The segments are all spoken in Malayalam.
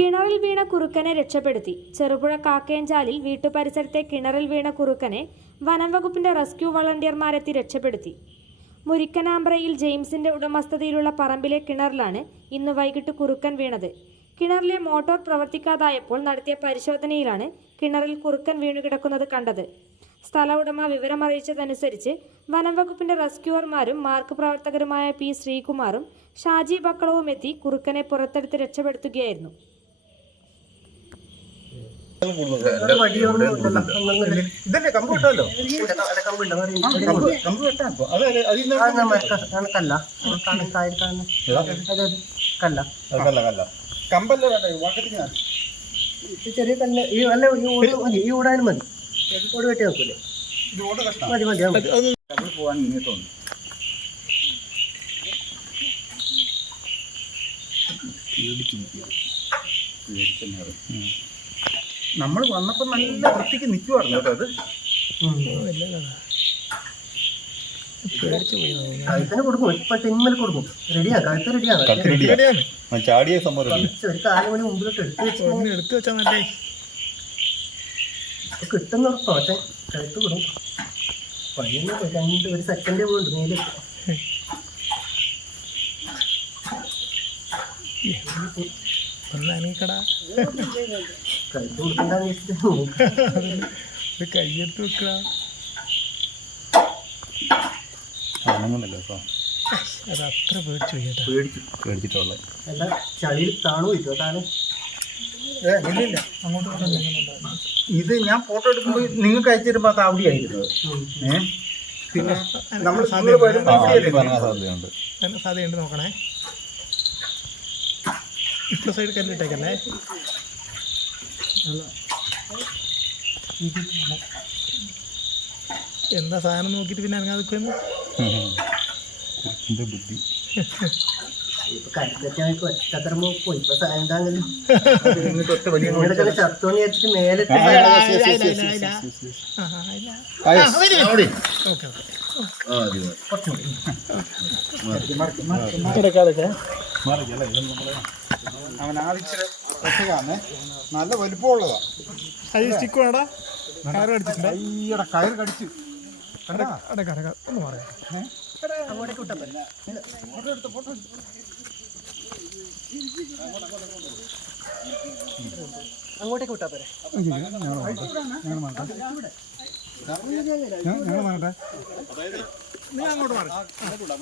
കിണറിൽ വീണ കുറുക്കനെ രക്ഷപ്പെടുത്തി. ചെറുപുഴ കാക്കേഞ്ചാലിൽ വീട്ടുപരിസരത്തെ കിണറിൽ വീണ കുറുക്കനെ വനംവകുപ്പിന്റെ റെസ്ക്യൂ വളണ്ടിയർമാരെത്തി രക്ഷപ്പെടുത്തി. മുരിക്കനാമ്പ്രയിൽ ജെയിംസിന്റെ ഉടമസ്ഥതയിലുള്ള പറമ്പിലെ കിണറിലാണ് ഇന്ന് വൈകിട്ട് കുറുക്കൻ വീണത്. കിണറിലെ മോട്ടോർ പ്രവർത്തിക്കാതായപ്പോൾ നടത്തിയ പരിശോധനയിലാണ് കിണറിൽ കുറുക്കൻ വീണുകിടക്കുന്നത് കണ്ടത്. സ്ഥല ഉടമ വിവരമറിയിച്ചതനുസരിച്ച് വനംവകുപ്പിന്റെ റെസ്ക്യൂവർമാരും മാർക്ക് പ്രവർത്തകരുമായ പി ശ്രീകുമാറും ഷാജി ബക്കളവും എത്തി കുറുക്കനെ പുറത്തെടുത്ത് രക്ഷപ്പെടുത്തുകയായിരുന്നു. ഇതല്ലേ കമ്പ് കിട്ടാമല്ലോ കമ്പ് അതിൽ കല്ല. കല്ല കല്ല. കല്ല. കമ്പല്ല ചെറിയ കല്ല്. ഈ അല്ല ഈ ഓട് മതി. ഓട് കെട്ടി നോക്കൂലേ മതി മതി. പോകാൻ ഇങ്ങോട്ടുണ്ട് നമ്മൾ വന്നപ്പോൾ നല്ല വൃത്തിക്ക് നിൽക്കുവായിരുന്നു കേട്ടോ അത്. കഴുത്തിന് കൊടുക്കും ഇപ്പൊ തെന്മൽ കൊടുക്കും. റെഡിയാ കഴുത്ത് റെഡിയാണ്. ചാടിയ സംഭവം ഒരു കാലം മണി മുമ്പിലോട്ട് എടുത്ത് വെച്ച് എടുത്തു വെച്ചാൽ നല്ലേ കിട്ടുന്ന ഉറപ്പാ പക്ഷെ കഴുത്ത് കൊടുക്കും. പയ്യൊന്നും രണ്ട് ഒരു സെക്കൻഡേ പോയിട്ടുണ്ട് മേലെ. ഒന്ന് കയ്യെടുത്ത് വെക്കടാ. അനങ്ങുന്നില്ല കേട്ടോ അത് അത്ര പേടിച്ചു പോയി കേട്ടാ. പേടിച്ചു. പേടിച്ചിട്ടുള്ള. ചളിയിൽ താണു ഇത് ഞാൻ ഫോട്ടോ എടുക്കുമ്പോൾ നിങ്ങൾക്ക് അയച്ചിരുമ്പോ അത് ആയിരുന്നു ഏഹ് പിന്നെ നമ്മൾ സാധ്യത സാധ്യതയുണ്ട് നോക്കണേ. ഇപ്പുറ സൈഡ് കല്ലിട്ടേക്കല്ലേ എന്താ സാധനം നോക്കിട്ട് പിന്നെ ഇറങ്ങാതെ നിൽക്കുന്നു ബുദ്ധി ഇപ്പൊ ഇപ്പൊ ഓക്കെ ഓക്കെ അവൻ ആവശ്യം രസകാണ് നല്ല വലിപ്പമുള്ളതാ. അത് സ്റ്റിക്ക് കയറ് ഈയുടെ കയറ് കടിച്ചു. ഒന്ന് പറയാം അങ്ങോട്ടേക്ക് വിട്ടാ പോരെ. അങ്ങോട്ടേക്ക് വിട്ടാ പോരെ. ഞങ്ങൾ മാറട്ടെ. നീ അങ്ങോട്ട് മാറി.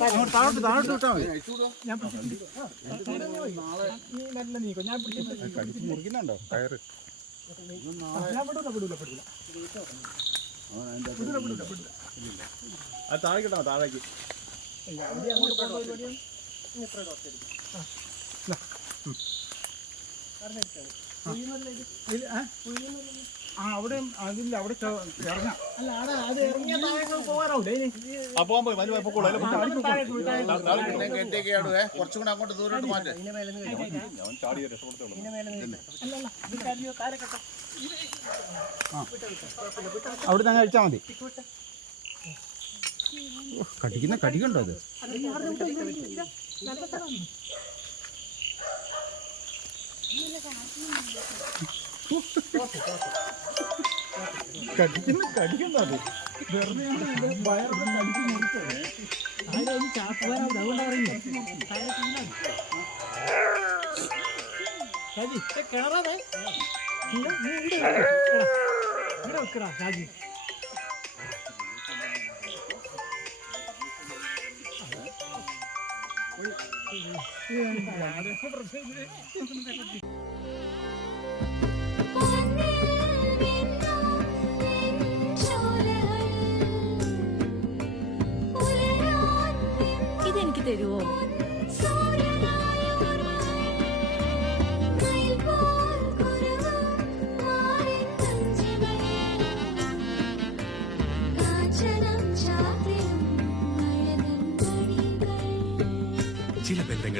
അങ്ങോട്ട് താഴോട്ട് താഴോട്ട് വിട്ടാൽ മതി. ഞാൻ നീ നല്ല നീക്കോ. ഞാൻ മുറിക്കുന്നുണ്ടോ കയറ് ഞാൻ വിടൂല വിടൂല വിടൂല അത് താഴേക്കിട്ടോ താഴേക്ക് ആ. അവിടെ അതില്ല അവിടെ ഇറങ്ങാം. അല്ല അവിടെ അത് ഇറങ്ങിയ താഴെ പോകാനാവൂലേ ഇനി? കുറച്ചും കൂടെ അങ്ങോട്ട് ദൂരോട്ട് മാറ്റേ. അവിടെ തന്നെ കഴിച്ചാൽ മതി. കടിക്കുന്ന കടിക്കണ്ടോ അത് കടിക്കുന്ന കടിക്കണ്ടോ അത് വെറുതെ വയറൊക്കെ കടിച്ച് മുറിച്ചത് അതിലൊന്ന് ചാക്ക് പോകാനാവൂല അതുകൊണ്ടാ പറയുന്നത് ഷാജി കിണറാതെ ഇവിടെ വെക്കടാ ഷാജി ഇതെനിക്ക് തരുവോ?